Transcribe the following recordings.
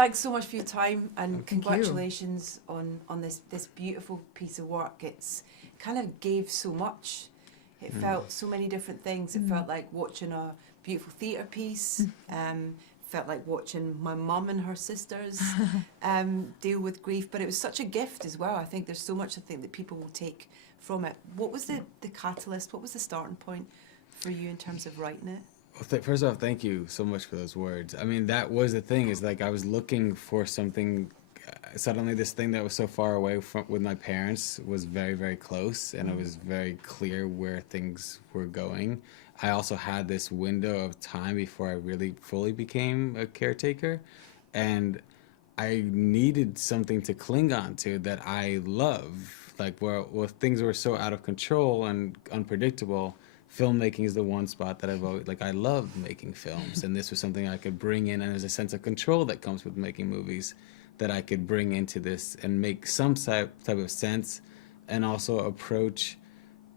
thanks so much for your time, and Thank congratulations on this beautiful piece of work. It's kind of gave so much. It felt so many different things. It felt like watching a beautiful theatre piece. Felt like watching my mum and her sisters deal with grief. But it was such a gift as well. I think there's so much I think that people will take from it. What was the catalyst? What was the starting point for you in terms of writing it? Well, first off, thank you so much for those words. I mean, that was the thing, is like I was looking for something. Suddenly this thing that was so far away from with my parents was very, very close, and it was very clear where things were going. I also had this window of time before I really fully became a caretaker, and I needed something to cling on to that I love. Like where things were so out of control and unpredictable, filmmaking is the one spot that I've always, like, I love making films, and this was something I could bring in, and there's a sense of control that comes with making movies that I could bring into this and make some type of sense, and also approach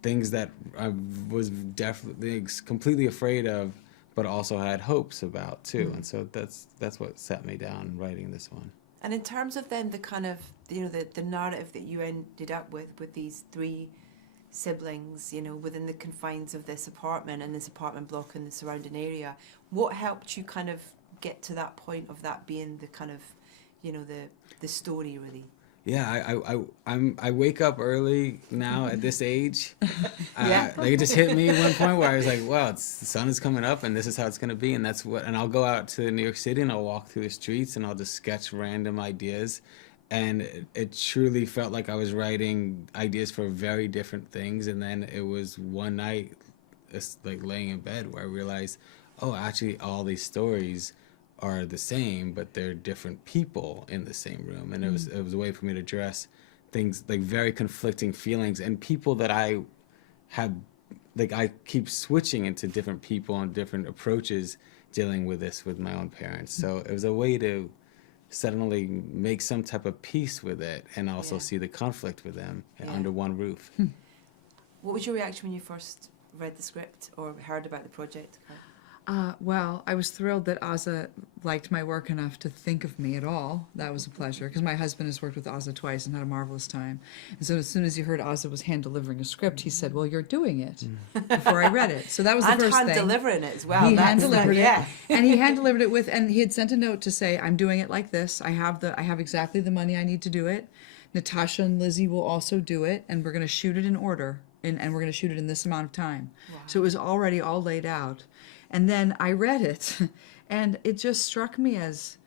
things that I was definitely completely afraid of, but also had hopes about too. And so that's what set me down writing this one. And in terms of then the kind of, you know, the narrative that you ended up with these three siblings, you know, within the confines of this apartment and this apartment block and the surrounding area, what helped you kind of get to that point of that being the kind of, you know, the story really? Yeah, I wake up early now at this age. Yeah. Like it just hit me at one point where I was like, wow, the sun is coming up and this is how it's gonna be, and I'll go out to New York City and I'll walk through the streets and I'll just sketch random ideas, and it truly felt like I was writing ideas for very different things. And then it was one night, like laying in bed, where I realized, oh, actually all these stories are the same, but they're different people in the same room. And it was a way for me to address things like very conflicting feelings and people that I have, like I keep switching into different people and different approaches dealing with this with my own parents. So it was a way to suddenly make some type of peace with it and also see the conflict with them under one roof. What was your reaction when you first read the script or heard about the project? Well, I was thrilled that Aza liked my work enough to think of me at all. That was a pleasure, because my husband has worked with Aza twice and had a marvelous time. And so as soon as he heard Aza was hand-delivering a script, he said, well, you're doing it, before I read it. So that was the first thing. And hand-delivering it as well. He hand-delivered it. And he hand-delivered it with, and he had sent a note to say, I'm doing it like this. I have exactly the money I need to do it. Natasha and Lizzie will also do it, and we're going to shoot it in order, and we're going to shoot it in this amount of time. Wow. So it was already all laid out. And then I read it, and it just struck me as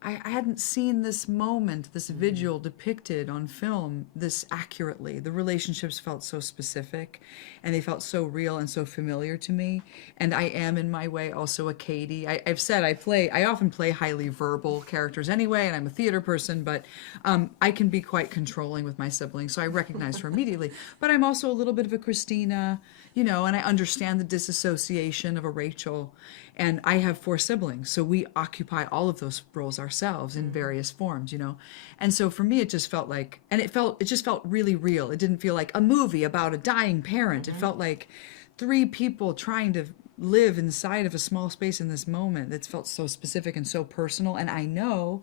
I hadn't seen this moment, this vigil depicted on film this accurately. The relationships felt so specific, and they felt so real and so familiar to me. And I am, in my way, also a Katie. I've said I often play highly verbal characters anyway, and I'm a theater person, but I can be quite controlling with my siblings, so I recognized her immediately. But I'm also a little bit of a Christina, you know, and I understand the disassociation of a Rachel. And I have 4 siblings, so we occupy all of those roles ourselves in various forms, you know. And so for me, it just felt like, and it just felt really real. It didn't feel like a movie about a dying parent. It felt like 3 people trying to live inside of a small space in this moment that felt so specific and so personal. And I know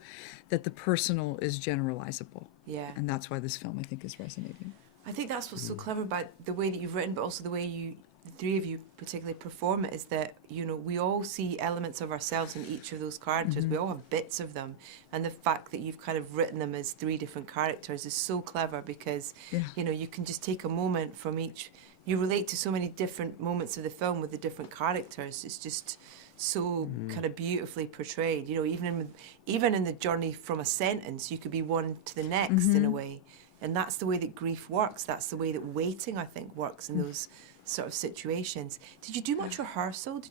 that the personal is generalizable. Yeah. And that's why this film, I think, is resonating. I think that's what's so clever about the way that you've written, but also the way the 3 of you particularly perform it, is that, you know, we all see elements of ourselves in each of those characters. We all have bits of them, and the fact that you've kind of written them as 3 different characters is so clever, because you know, you can just take a moment from each. You relate to so many different moments of the film with the different characters. It's just so kind of beautifully portrayed. You know, even in the journey from a sentence, you could be one to the next in a way. And that's the way that grief works. That's the way that waiting, I think, works in those sort of situations. Did you do much rehearsal?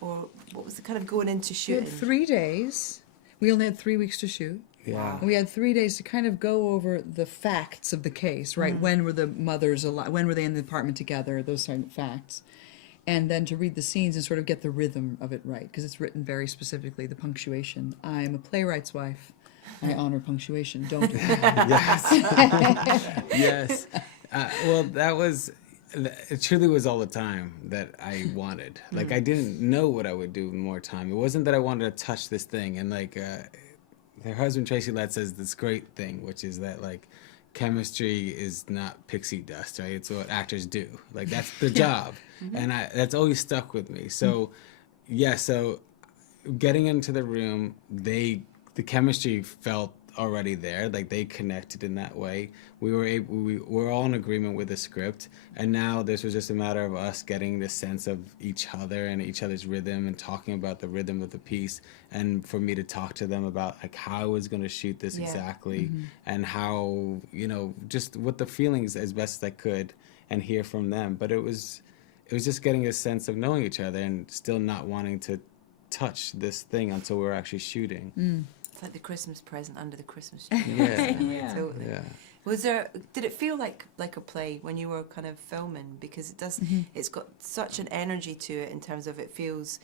Or what was the kind of going into shooting? We had 3 days. We only had 3 weeks to shoot. Yeah. And we had 3 days to kind of go over the facts of the case, right? When were the mothers alive? When were they in the apartment together? Those kind of facts. And then to read the scenes and sort of get the rhythm of it right, because it's written very specifically, the punctuation. I'm a playwright's wife. I honor punctuation. Don't do that. Yes. Yes. Well, that was, it truly was all the time that I wanted. Like, I didn't know what I would do with more time. It wasn't that I wanted to touch this thing. And like, her husband Tracy Lett says this great thing, which is that like, chemistry is not pixie dust, right? It's what actors do. Like, that's their job, and that's always stuck with me. So, yeah. So, getting into the room, the chemistry felt already there. Like, they connected in that way. We were all in agreement with the script, and now this was just a matter of us getting the sense of each other and each other's rhythm, and talking about the rhythm of the piece, and for me to talk to them about like how I was going to shoot this exactly, and how, you know, just what the feelings as best as I could, and hear from them. But it was just getting a sense of knowing each other and still not wanting to touch this thing until we were actually shooting. It's like the Christmas present under the Christmas tree. Yeah. Totally. Yeah. Did it feel like a play when you were kind of filming? Because it does, it's got such an energy to it in terms of it feels,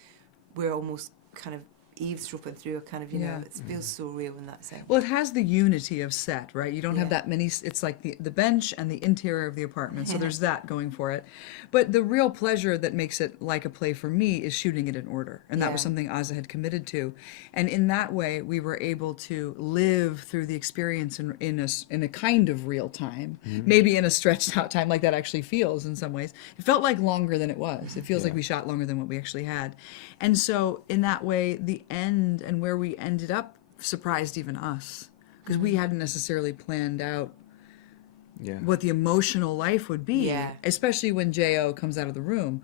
we're almost kind of eavesdropping through a kind of, you know, it feels so real in that sense. Well, it has the unity of set, right? You don't have that many, it's like the bench and the interior of the apartment, so there's that going for it. But the real pleasure that makes it like a play for me is shooting it in order. And that was something Aza had committed to. And in that way, we were able to live through the experience in a kind of real time, maybe in a stretched out time like that actually feels in some ways. It felt like longer than it was. It feels like we shot longer than what we actually had. And so in that way, the end and where we ended up surprised even us, because we hadn't necessarily planned out what the emotional life would be, especially when J.O. comes out of the room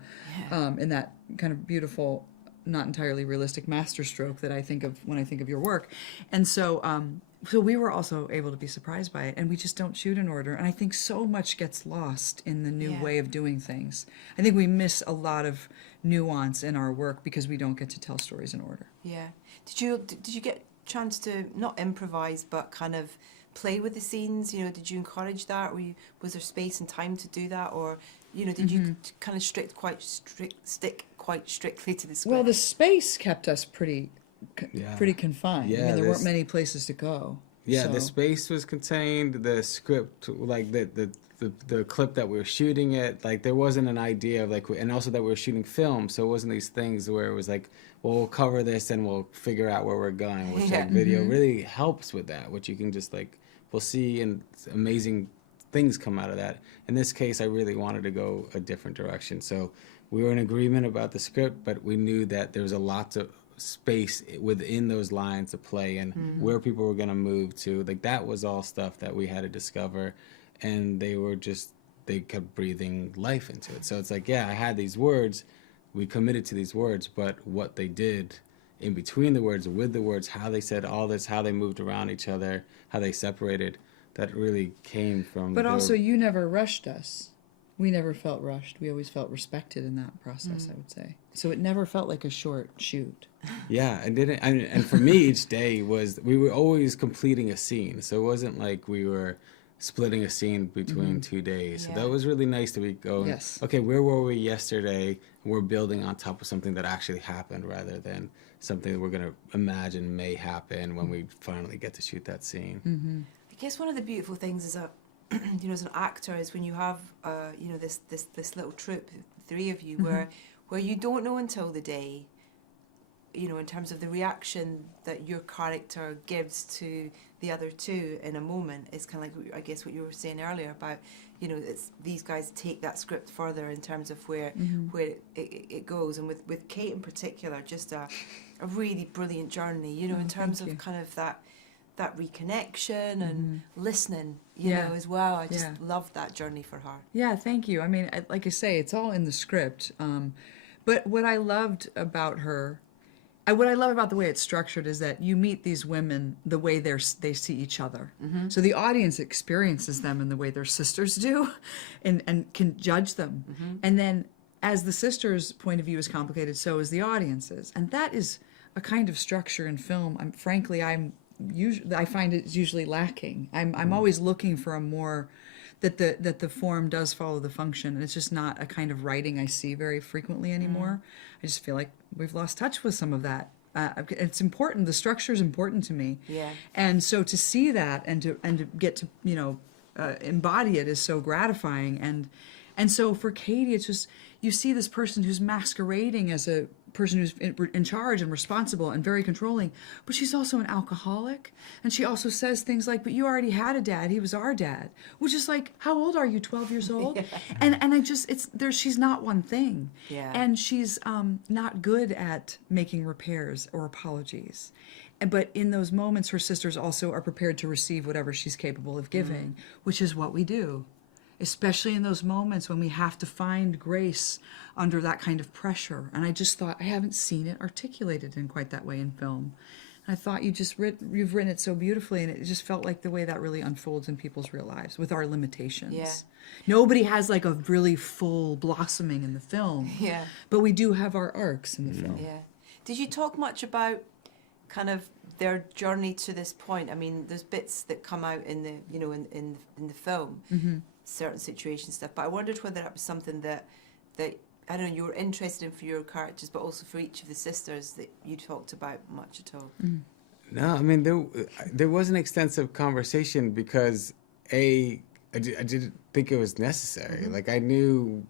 in that kind of beautiful, not entirely realistic masterstroke that I think of when I think of your work. And so so we were also able to be surprised by it, and we just don't shoot in order. And I think so much gets lost in the new way of doing things. I think we miss a lot of nuance in our work because we don't get to tell stories in order. Yeah. Did you get a chance to not improvise but kind of play with the scenes? You know, did you encourage that? Was there space and time to do that, or you know, did you kind of stick quite strictly to the script? Well, the space kept us pretty confined. Yeah, I mean, there weren't many places to go. Yeah, so. The space was contained. The script, like the clip that we were shooting it, like there wasn't an idea of like, and also that we were shooting film, so it wasn't these things where it was like, well, we'll cover this and we'll figure out where we're going, which like video really helps with that, which you can just like, we'll see and amazing things come out of that. In this case, I really wanted to go a different direction, so we were in agreement about the script, but we knew that there was a lot of space within those lines to play, and where people were going to move to, like that was all stuff that we had to discover, and they kept breathing life into it. So it's like, yeah, I had these words, we committed to these words, but what they did in between the words, with the words, how they said all this, how they moved around each other, how they separated, that really came from But also, you never rushed us. We never felt rushed. We always felt respected in that process, I would say. So it never felt like a short shoot. Yeah, and for me, each day we were always completing a scene. So it wasn't like we were splitting a scene between 2 days. So that was really nice to be going, okay, where were we yesterday? We're building on top of something that actually happened rather than something that we're going to imagine may happen when we finally get to shoot that scene. I guess one of the beautiful things is you know, as an actor, is when you have you know, this little troupe, the three of you, where you don't know until the day, you know, in terms of the reaction that your character gives to the other two in a moment. It's kind of like, I guess, what you were saying earlier about, you know, it's these guys take that script further in terms of where it goes. And with Kate in particular, just a really brilliant journey, you know, in terms of kind of that reconnection and listening, you know, as well. I just loved that journey for her. Yeah, thank you. I mean, like I say, it's all in the script. But what I loved about her, what I love about the way it's structured is that you meet these women the way they see each other. So the audience experiences them in the way their sisters do and can judge them. And then as the sisters' point of view is complicated, so is the audience's. And that is a kind of structure in film. I find it's usually lacking. I'm always looking for a more that the form does follow the function, and it's just not a kind of writing I see very frequently anymore. I just feel like we've lost touch with some of that. It's important. The structure is important to me. Yeah. And so to see that and to get to embody it is so gratifying. And so for Katie, it's just, you see this person who's masquerading as a person who's in charge and responsible and very controlling, but she's also an alcoholic. And she also says things like, but you already had a dad, he was our dad, which is like, how old are you, 12 years old? Yeah. And I just, it's there, she's not one thing. Yeah. And she's not good at making repairs or apologies. But in those moments, her sisters also are prepared to receive whatever she's capable of giving, which is what we do. Especially in those moments when we have to find grace under that kind of pressure. And I just thought, I haven't seen it articulated in quite that way in film. And I thought you've written it so beautifully, and it just felt like the way that really unfolds in people's real lives with our limitations. Yeah. Nobody has like a really full blossoming in the film. Yeah. But we do have our arcs in the film. Yeah. Did you talk much about kind of their journey to this point? I mean, there's bits that come out in the, you know, in the film. Mm-hmm. Certain situation stuff, but I wondered whether that was something that I don't know, you were interested in for your characters, but also for each of the sisters that you talked about much at all. No, I mean there was an extensive conversation because I didn't think it was necessary. Like I knew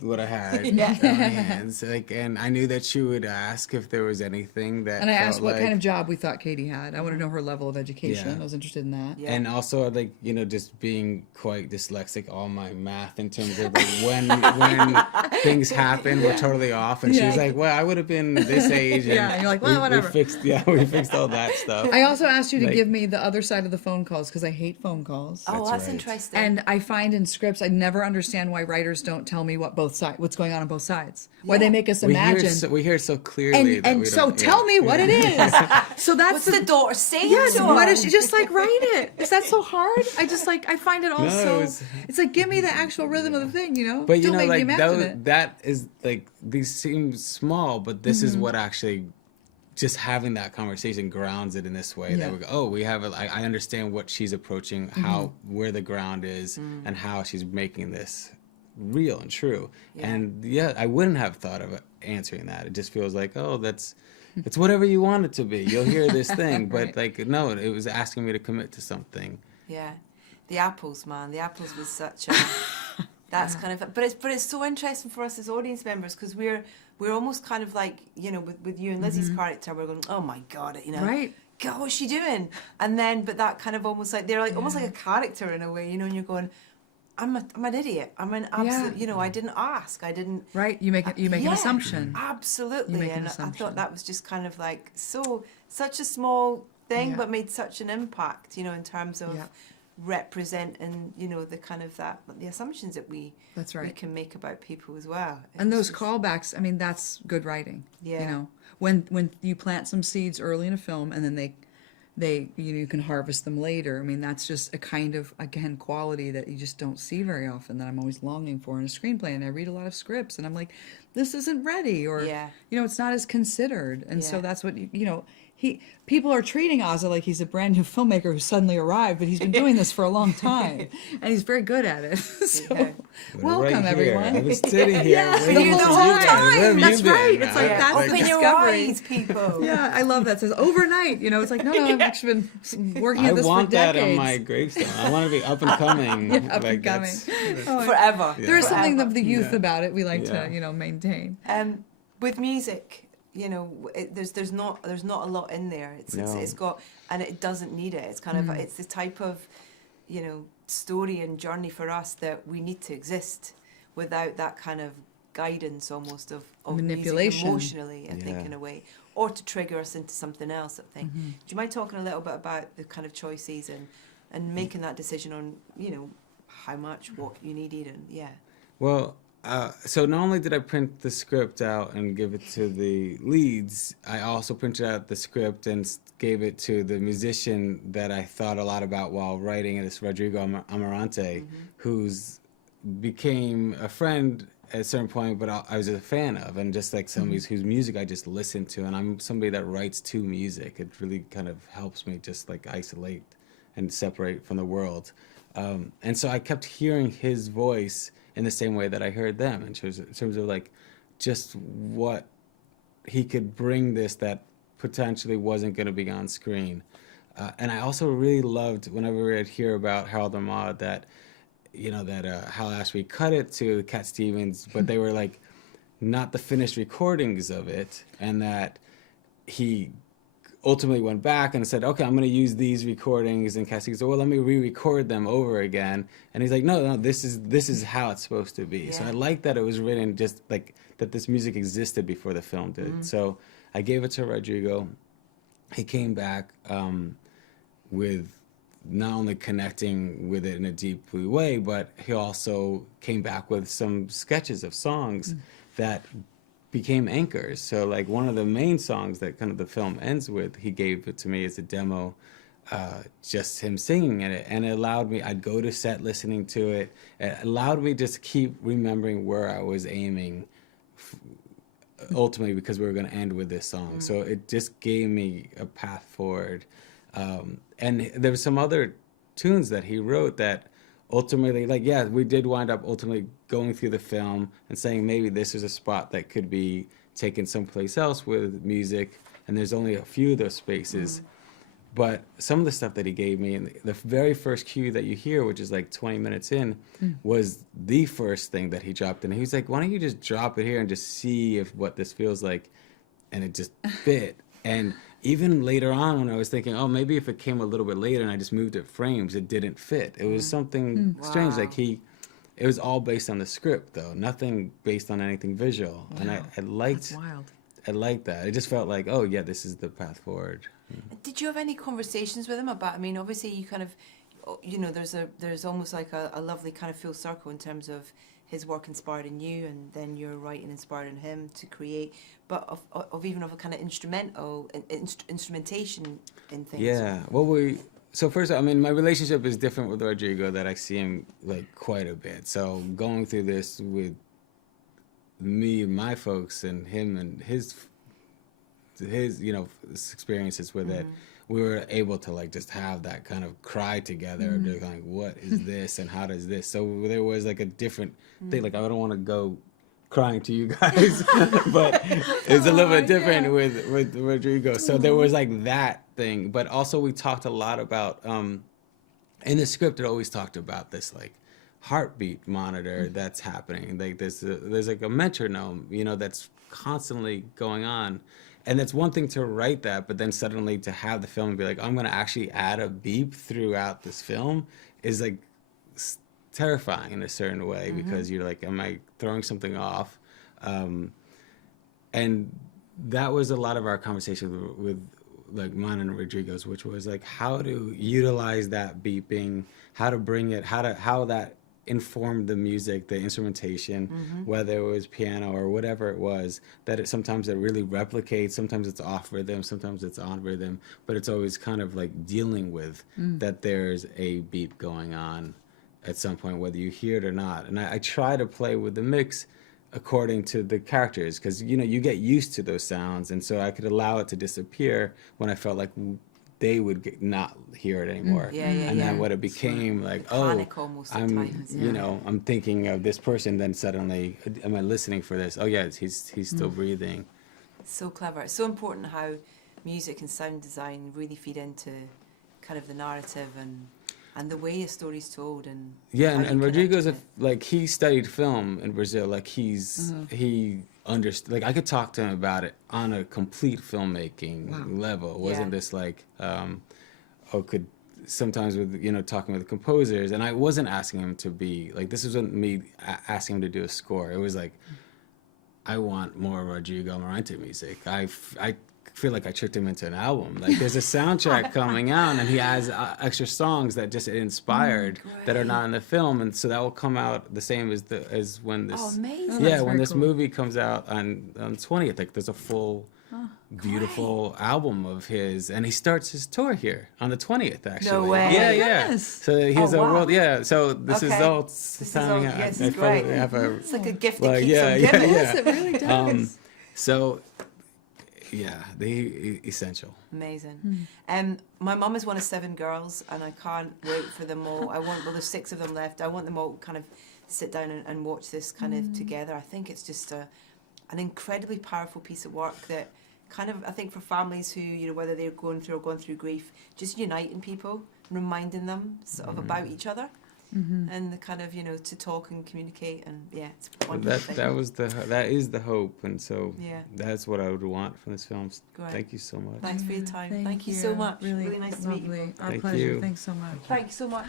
what I had Yeah. on my hands, like, and I knew that she would ask if there was anything that. And I asked felt what like, kind of job we thought Katie had. I want to know her level of education. Yeah. I was interested in that. Yeah. And also, like, you know, just being quite dyslexic, all my math in terms of like when things happen, we're totally off. And she was Yeah. like, "Well, I would have been this age." And Yeah, and you're like, "Well, whatever." We fixed all that stuff. I also asked you to Like- give me the other side of the phone calls because I hate phone calls. Oh, That's that's right. interesting. And I find in scripts, I never understand why writers don't tell me what's going on both sides. Why they Yeah. make us imagine. We hear so clearly. and that and we so don't- tell yeah. me what it is. So that's what's the daughter saying Yes, to what her? is she just like write it? Is that so hard? I just like I find it all No, so. it's- It's like give me the actual rhythm of the thing, you know. But you Don't know, make me like imagine it. that is like these seem small, but this is what actually just having that conversation grounds it in this way. Yeah. That we go, oh, we have. I understand what she's approaching, how where the ground is, and how she's making this real and true. Yeah. And yeah, I wouldn't have thought of answering that. It just feels like, oh, it's whatever you want it to be. You'll hear this thing, but Right. like no, it was asking me to commit to something. Yeah, the apples, man. The apples was such a. That's kind of. But it's so interesting for us as audience members because we're almost kind of like, you know, with you and Lizzie's character, we're going, oh my god, you know, Right. God, what's she doing? And then, but that kind of almost like they're like almost like a character in a way, you know, and you're going, I'm an idiot. I'm an absolute, you know, I didn't ask, I didn't. Right, you make an Yeah, assumption. Absolutely, You make an and I assumption. thought that was just kind of like such a small thing, Yeah. but made such an impact, you know, in terms of Yeah. representing, you know, the kind of the assumptions that we That's we right. can make about people as well. And It's those just- callbacks, I mean, that's good writing. You Yeah. know, when you plant some seeds early in a film and then they you can harvest them later. I mean, that's just a kind of, again, quality that you just don't see very often that I'm always longing for in a screenplay. And I read a lot of scripts and I'm like, this isn't ready, or Yeah. you know, it's not as considered. And so Yeah. that's what you know. People are treating Azazel like he's a brand new filmmaker who suddenly arrived, but he's been doing this for a long time, and he's very good at it. So, Yeah. welcome Right here. everyone. I was sitting here Yeah, waiting you for the you whole guys. time. Where have you That's been right. now? It's like that's Open your discovery. eyes, people. Yeah, I love that. It says overnight. You know, it's like no, I've actually been working I at this want for that decades. on my gravestone. I want to be up and coming. Yeah, up like and coming. that's- Oh, Forever. there is something Forever. of the youth Yeah. about it. We like Yeah. to, you know, maintain. With music, you know, there's not a lot in there. No. It's got, and it doesn't need it. It's kind of it's the type of, you know, story and journey for us that we need to exist without that kind of guidance almost of Manipulation. music emotionally, I think, Yeah. in a way, or to trigger us into something else. I think. Do you mind talking a little bit about the kind of choices and making that decision on, you know, how much, what you needed, and yeah. Well, so not only did I print the script out and give it to the leads, I also printed out the script and gave it to the musician that I thought a lot about while writing it, this Rodrigo Amarante, who's became a friend at a certain point, but I was a fan of, and just like somebody whose music I just listened to, and I'm somebody that writes to music. It really kind of helps me just like isolate and separate from the world. And so I kept hearing his voice in the same way that I heard them, in terms of like just what he could bring this that potentially wasn't going to be on screen. And I also really loved whenever I'd hear about Harold Ahmad that that Hal Ashby cut it to Cat Stevens, but they were like not the finished recordings of it, and that he ultimately went back and said, okay, I'm going to use these recordings, and Cat Stevens said, well, let me re-record them over again, and he's like, no, this is how it's supposed to be. So I like that it was written just like that this music existed before the film did. So I gave it to Rodrigo. He came back with not only connecting with it in a deep way, but he also came back with some sketches of songs that became anchors. So like one of the main songs that kind of the film ends with, he gave it to me as a demo, just him singing in it. And it allowed me, I'd go to set listening to it. It allowed me just to keep remembering where I was aiming ultimately, because we were going to end with this song. So it just gave me a path forward. And there were some other tunes that he wrote that ultimately, like, yeah, we did wind up ultimately going through the film and saying maybe this is a spot that could be taken someplace else with music, and there's only a few of those spaces. But some of the stuff that he gave me, and the very first cue that you hear, which is like 20 minutes in, was the first thing that he dropped in. He was like, why don't you just drop it here and just see if what this feels like? And it just fit. And even later on, when I was thinking, oh, maybe if it came a little bit later and I just moved it frames, it didn't fit. It was something strange. Like it was all based on the script, though. Nothing based on anything visual. Wow. And I liked, That's wild. I liked that. It just felt like, oh yeah, this is the path forward. Did you have any conversations with him about? I mean, obviously, you kind of, there's almost like a lovely kind of full circle in terms of his work inspired in you, and then your writing inspired in him to create. But of even of a kind of instrumentation in things. Yeah. Well, so first, I mean, my relationship is different with Rodrigo. That I see him like quite a bit. So going through this with me and my folks, and him and his experiences with it, we were able to like just have that kind of cry together, just like, what is this and how does this? So there was like a different thing. Like, I don't want to go crying to you guys, but it's a little bit different with Rodrigo. So there was like that thing, but also we talked a lot about in the script it always talked about this like heartbeat monitor that's happening. Like there's like a metronome, that's constantly going on. And it's one thing to write that, but then suddenly to have the film be like, I'm going to actually add a beep throughout this film is like terrifying in a certain way, because you're like, am I throwing something off? And that was a lot of our conversation with like mine and Rodrigo's, which was like how to utilize that beeping, how to bring it, how that informed the music, the instrumentation, whether it was piano or whatever it was, that sometimes it really replicates, sometimes it's off rhythm, sometimes it's on rhythm, but it's always kind of like dealing with that there's a beat going on at some point, whether you hear it or not. And I try to play with the mix according to the characters, because you get used to those sounds, and so I could allow it to disappear when I felt like they would not hear it anymore. And then when it became like, I'm thinking of this person, then suddenly, am I listening for this? Oh yeah, he's still breathing. So clever. It's so important how music and sound design really feed into kind of the narrative and the way a story's told. And and Rodrigo's he studied film in Brazil. Like he understood. Like I could talk to him about it on a complete filmmaking level. It wasn't this like could sometimes with talking with the composers, and I wasn't asking him to be like, this wasn't me asking him to do a score. It was like, I want more Rodrigo Morante music. I feel like I tricked him into an album. Like there's a soundtrack coming out, and he has extra songs that just inspired that are not in the film, and so that will come out the same as when this. Oh, amazing! When this movie comes out on 20th, like there's a full, beautiful album of his, and he starts his tour here on the 20th. Actually, no way! Yeah. So he has a world. Yeah. So this is all sounding out. Yes, it's great. It's like a gift that keeps on giving. Yes, it really does. The essential. Amazing. My mum is one of 7 girls, and I can't wait for them all. There's 6 of them left. I want them all kind of sit down and watch this kind of together. I think it's just an incredibly powerful piece of work that kind of, I think for families who, whether they're going through grief, just uniting people, reminding them sort of about each other. and the kind of, you know, to talk and communicate, and yeah, it's a wonderful thing. That is the hope, and so Yeah. that's what I would want from this film. Great. Thank you so much. Thanks for your time. Thank you so much. Really nice to meet you. Our Thank pleasure. you. Thanks so much. Thank you so much.